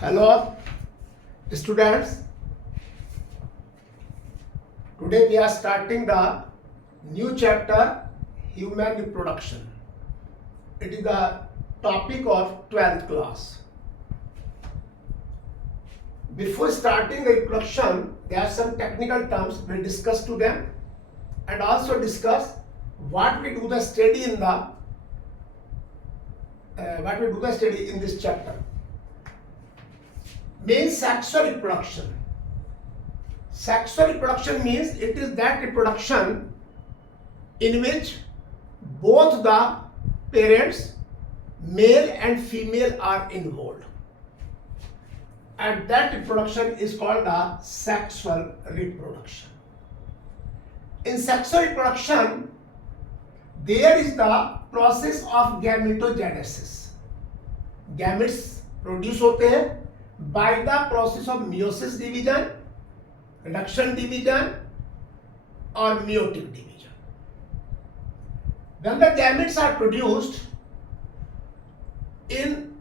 Hello, students. Today we are starting the new chapter, human reproduction. It is the topic of 12th class. Before starting the reproduction, there are some technical terms we discuss to them, and also discuss what we do the study in this chapter. Means sexual reproduction. Sexual reproduction means it is that reproduction in which both the parents, male and female, are involved, and that reproduction is called the sexual reproduction. In sexual reproduction, there is the process of gametogenesis. Gametes produce होते हैं by the process of meiosis division, reduction division, or meiotic division. When the gametes are produced in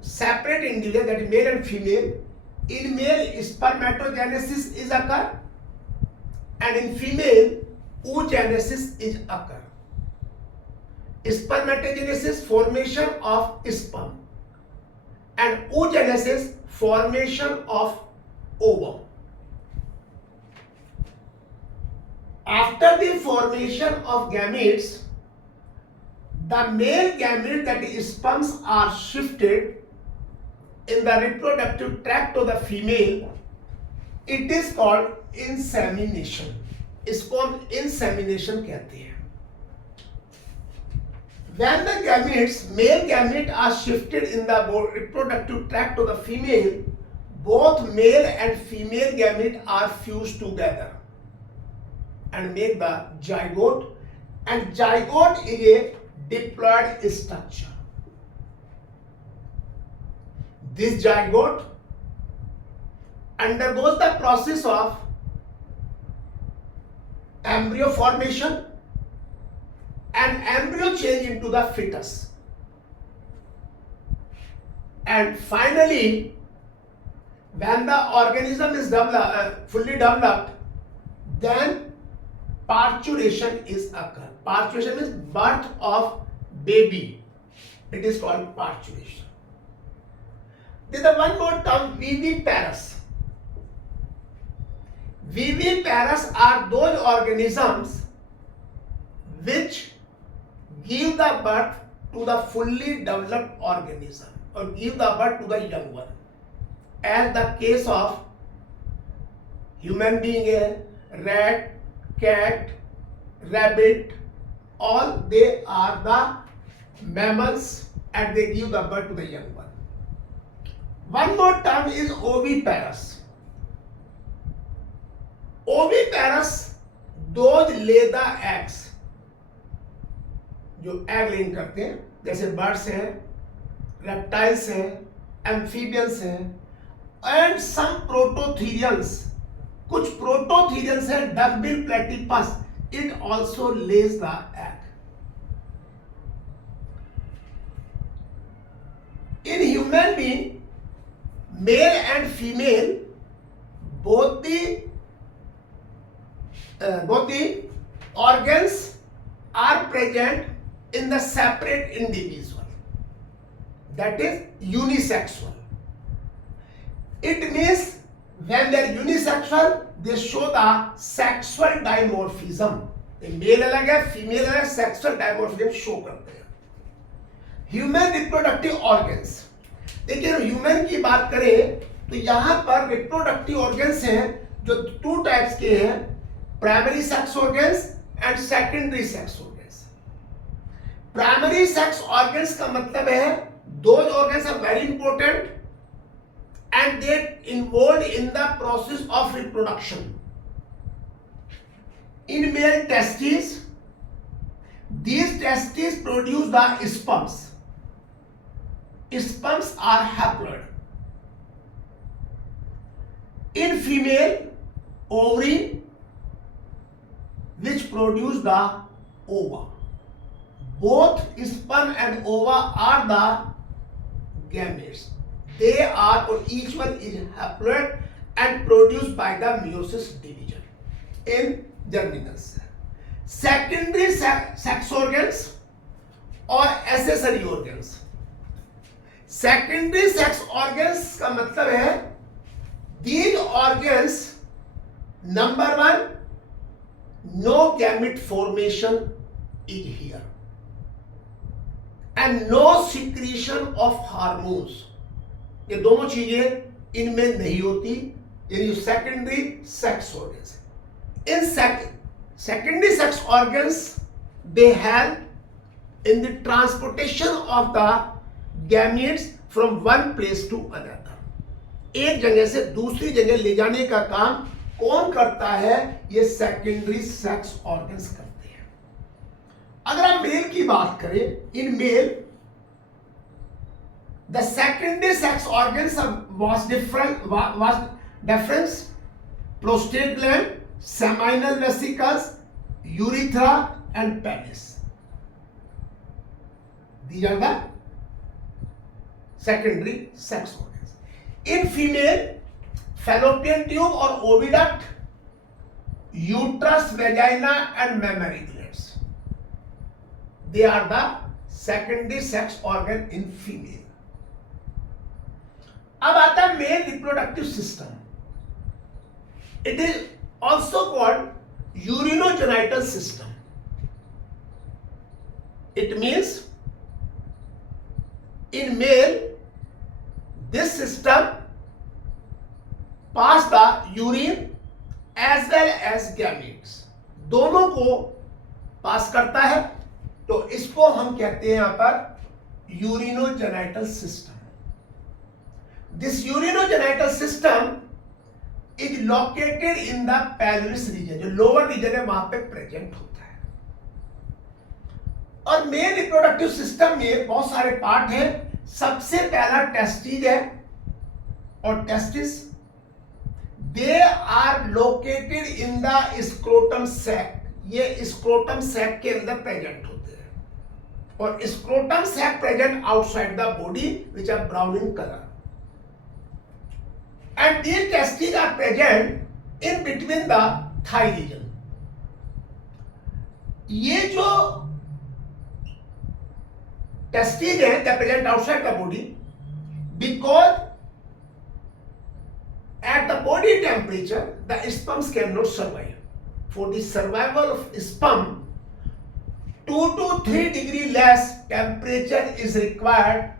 separate individuals, that is male and female, in male spermatogenesis is occur, and in female oogenesis is occur. Spermatogenesis, formation of sperm, and oogenesis, formation of ovum. After the formation of gametes, the male gamete, that is sperms, are shifted in the reproductive tract to the female. It is called insemination. इसको हम insemination कहते हैं. When the gametes, male gamete, are shifted in the reproductive tract to the female, both male and female gamete are fused together and make the zygote, and zygote is a diploid structure. This zygote undergoes the process of embryo formation and embryo change into the fetus, and finally when the organism is fully developed, then parturition is occur. Parturition means birth of baby. It is called parturition. There is one more term, viviparous. Viviparous are those organisms which give the birth to the fully developed organism, or give the birth to the young one, as the case of human being, rat, cat, rabbit. All they are the mammals, and they give the birth to the young one. One more term is oviparous. Oviparous, those lay the eggs, जो egg laying करते हैं, जैसे birds हैं, reptiles हैं, amphibians हैं, and some प्रोटोथीरियंस. कुछ प्रोटोथीरियंस हैं, duckbill platypus, it also Lay's the egg. In human being, male and female, both the organs are present in the separate individual, that is unisexual. It means when they are unisexual, they show the sexual dimorphism. Male अलग है, female अलग, sexual dimorphism show करते हैं. Human reproductive organs. देखिए human की बात करें तो यहां पर रिप्रोडक्टिव ऑर्गन्स हैं जो टू टाइप्स के हैं, primary sex organs and secondary sex organs. Primary sex organs का मतलब है those organs are very important and they involved in the process of reproduction. In male testes, these testes produce the sperms. Sperms are haploid. In female, ovary, which produce the ova. Both sperm and ova are the gametes. they are or each one is haploid and produced by the meiosis division in germinal cell. Secondary sex organs और accessory organs. Secondary sex organs का मतलब है these organs, number one, no gamete formation is here and no secretion of hormones. ये दोनों चीजें इनमें नहीं होती, यानी secondary sex organs. In secondary sex organs they help in the transportation of the gametes from one place to another. एक जगह से दूसरी जगह ले जाने का काम कौन करता है? ये सेकेंडरी सेक्स ऑर्गन्स करते हैं. अगर हम मेल की बात करें, in male the secondary sex organs was deferens, prostate gland, seminal vesicles, urethra and penis. These are the secondary sex organs. In female, fallopian tube or oviduct, uterus, vagina and mammary glands. They are the secondary sex organ in female. अब आता है mail reproductive system. It is also called urinogenital system. It means in male this system pass the urine as well as gametes, दोनों को पास करता है. तो इसको हम कहते हैं यहां पर urinogenital system. This urinogenital system is located in the pelvis region, जो लोअर रीजन है वहां पे प्रेजेंट होता है. और मेल रिप्रोडक्टिव सिस्टम में बहुत सारे पार्ट हैं. सबसे पहला टेस्टिस है, और testis they are located in the scrotum sac. ये स्क्रोटम सैक के अंदर प्रेजेंट होते हैं, और scrotum sac present outside the body which are brown in colour. And these testes are present in between the thigh region. ये जो testes हैं, they present outside the body because at the body temperature the sperms cannot survive. For the survival of sperm, 2 to 3 degree less temperature is required,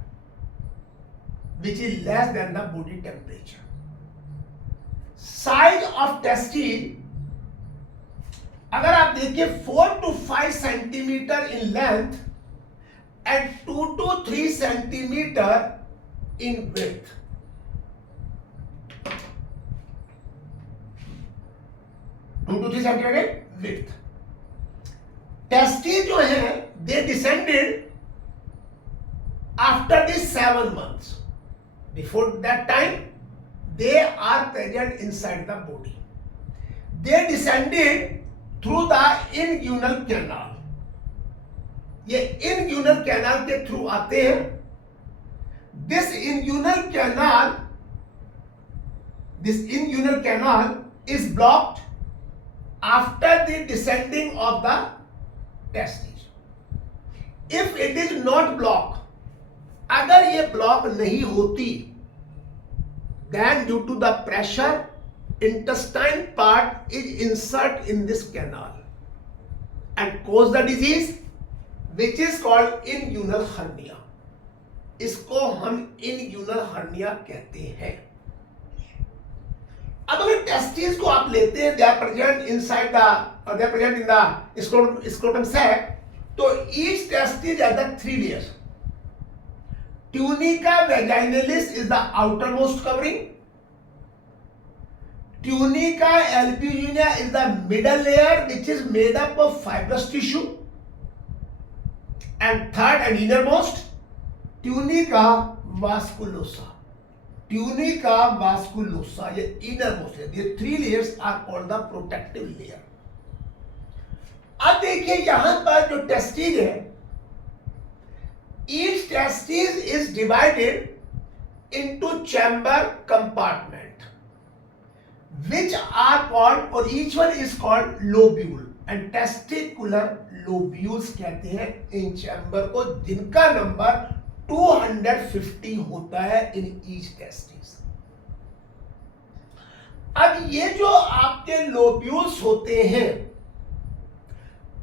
which is less than the body temperature. Size of testis अगर आप देखिए 4 to 5 centimetre in length and 2 to 3 centimetre in width. Width. Testis जो है they descended after the 7 months. Before that time they are present inside the body. They descended through the inguinal canal. ये inguinal canal के through आते हैं. This inguinal canal is blocked after the descending of the testes. If it is not blocked, अगर ये block नहीं होती, then due to the pressure, intestine part is insert in this canal and cause the disease which is called inguinal hernia. इसको हम inguinal hernia कहते हैं. अब अगर टेस्टिस को आप लेते हैं, they are present inside the they are present in the scrotum sac. तो each testis has the 3 layers. Tunica vaginalis is the outermost covering. Tunica albuginea is the middle layer which is made up of fibrous tissue. And third and innermost, tunica vasculosa. Tunica vasculosa, ये innermost है. These 3 layers are called the protective layer. अब देखिए यहां पर जो testis है, each testis is divided into chamber compartment which are called, और each one is called lobule and testicular lobules कहते हैं इन चैम्बर को, जिनका नंबर 250 होता है इन ईच टेस्टिस। अब ये जो आपके लोब्यूल्स होते हैं,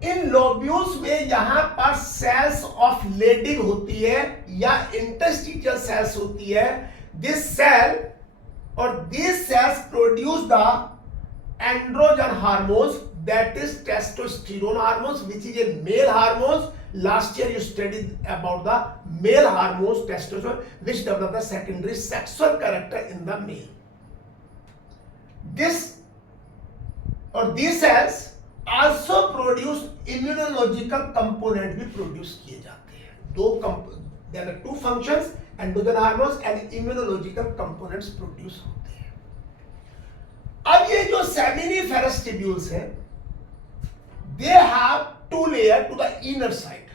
इन लोब्यूल्स में यहां पर सेल्स ऑफ लेडिंग होती है या इंटरस्टिशियल सेल्स होती है। दिस सेल और this cells produce the androgen hormones, that is testosterone hormones which is a male hormones. Last year you studied about the male hormones testosterone which develop the secondary sexual character in the male. This और these cells also produce immunological component भी produce किए जाते हैं। there are two functions, androgen hormones and immunological components produce होते हैं। अब ये जो seminiferous tubules हैं, they have two layer to the inner side।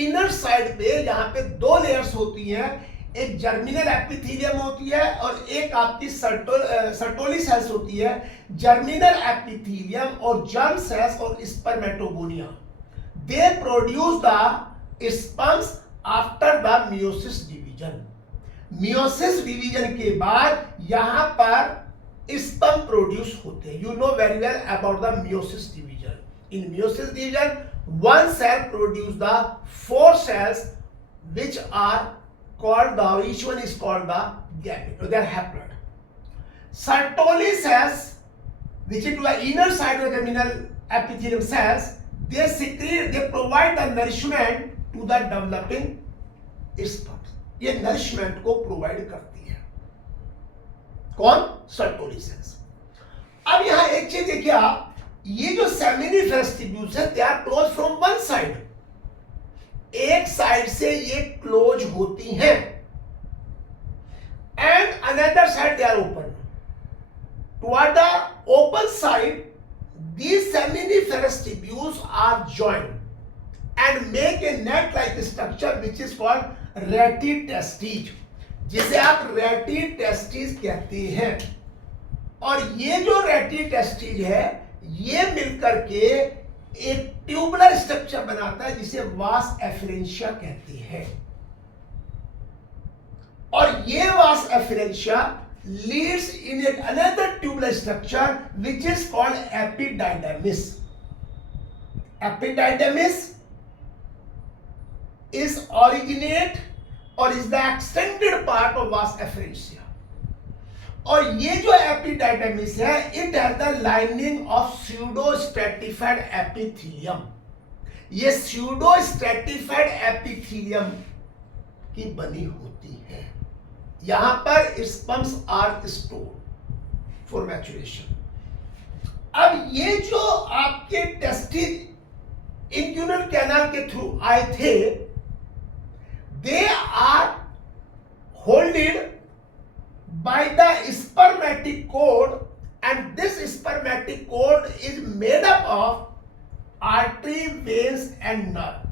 inner side पे यहाँ पे दो layers होती हैं, एक जर्मिनल एपिथेलियम होती है और एक आपकी सर्टोली सेल्स होती है। जर्मिनल एपिथेलियम और जर्म सेल्स और spermatogonia, they produce the sperms after the meiosis division. Meiosis division के बाद यहां पर स्पर्म प्रोड्यूस होते हैं। You know very well about the meiosis division. In meiosis division one cell produce the four cells which are called the, each one is called the gamete, or they are haploid. Sertoli cells, which is to the inner side of the terminal epithelium cells, they secrete, they provide the nourishment to the developing sperms। ये nourishment को provide करती है कौन? Sertoli cells. अब यहां एक चीज देखिए आप, ये जो seminiferous tubules है, they are closed from one side। एक साइड से ये क्लोज होती हैं and another side they are open. Toward the open side these seminiferous tubules are joined and make a net like structure which is called ratty testes, जिसे आप ratty testes कहते हैं। और ये जो ratty testes है, ये मिलकर के एक ट्यूबुलर स्ट्रक्चर बनाता है जिसे वास एफरेंशिया कहते हैं। और ये vas efferentia leads in at another tubular structure which is called epididymis. Epididymis is originate और is the extended part of vas efferentia. और ये जो एपिडाइडर्मिस है, it has the lining of pseudo stratified epithelium. ये pseudo stratified epithelium की बनी होती है। यहां पर sperms are stored for maturation. अब ये जो आपके टेस्टिस इंग्यूनल कैनाल के थ्रू आए थे, they are holded by the spermatic cord, and this spermatic cord is made up of artery, veins and nerve।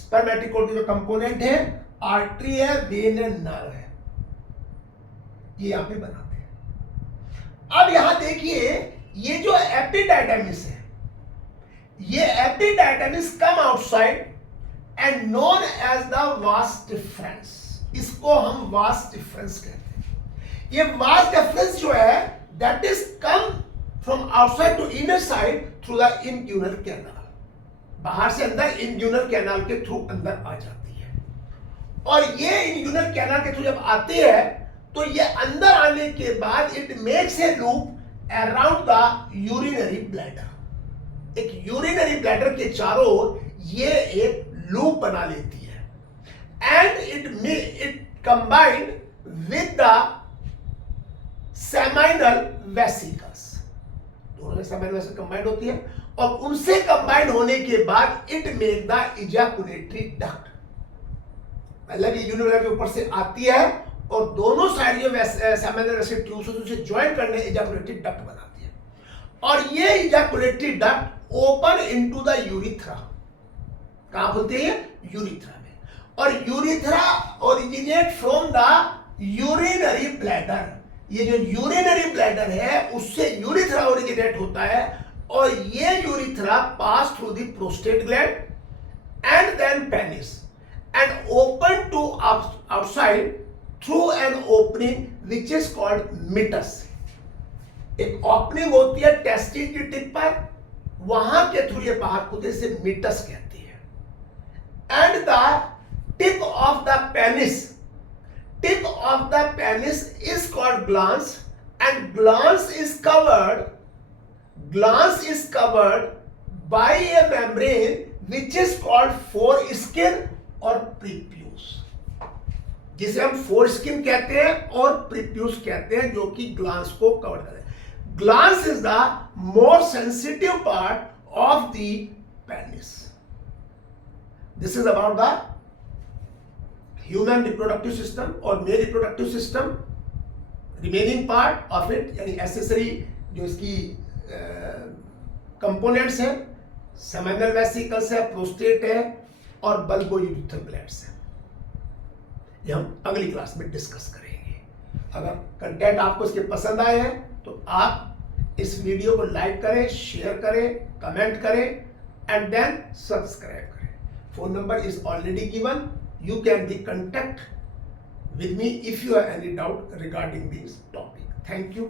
spermatic cord जो कंपोनेंट है, artery है, वेन है, नर्व है, ये यहां पे बनाते हैं। अब यहां देखिए, ये जो एपिडाइडर्मिस है, ये epididymis come outside and known as the vas deferens. इसको हम वास डिफरेंस कहते हैं। ये वास डिफरेंस जो है, that is come from outside to inner side through the inguinal canal. बाहर से अंदर इंग्यूनल कैनाल के थ्रू अंदर आ जाती है। और ये इंग्यूनल कैनाल के थ्रू जब आती है, तो ये अंदर आने के बाद it makes a loop around the urinary bladder. एक यूरिनरी ब्लैडर के चारों ओर ये एक लूप बना लेती है। And it combined with the seminal vesicles। दोनों में seminal vesicles combined होती है और उनसे combined होने के बाद it make the ejaculatory duct। मतलब ये यूनिवर्सल के ऊपर से आती है और दोनों साइड जो seminal vesicles ट्यूब्स उसे ज्वाइन करने ejaculatory duct बनाती है। और ये ejaculatory duct open into the urethra। कहां खुलती है? यूरिथ्रा। और urethra originate from the urinary bladder. ये जो यूरिनरी ब्लैडर है उससे यूरिथ्रा ओरिजिनेट होता है और ये urethra pass through the prostate gland and then penis and open to outside through an opening which is called meatus. एक ओपनिंग होती है टेस्टिस की टिप पर, वहां के थ्रू ये बाहर कूदे से मिटस कहती है। And the tip of the penis, tip of the penis is called glans and glans is covered by a membrane which is called foreskin or prepuce, जिसे हम foreskin कहते हैं और prepuce कहते हैं, जो कि glans को कवर करते हैं। Glans is the more sensitive part of the penis. This is about the human reproductive system और male reproductive system. Remaining part of it यानी एसेसरी जो इसकी कंपोनेंट्स हैं, सेमिनल वेसिकल्स है, प्रोस्टेट है और बल्बोयूरेथ्रल ग्लैंड्स है। ये हम अगली क्लास में डिस्कस करेंगे। अगर कंटेंट आपको इसके पसंद आए हैं तो आप इस वीडियो को लाइक करें, शेयर करें, कमेंट करें एंड देन सब्सक्राइब करें। Phone number is already given. You can be contact with me if you have any doubt regarding this topic. Thank you.